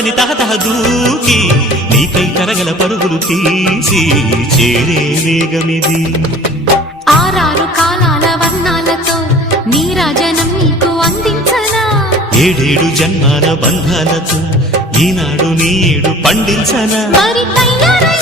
తరగని తహతహ దూకి నీకై తరగల పరుగులు తీసి చేరే వేగమిది. ఆరారు కాలాల వర్ణాలతో నీరాజనం నీకు అందించనా, ఏడేడు జన్మాల బంధాలతో ఈనాడు నీ ఏడు పండించనా. మరి తయారై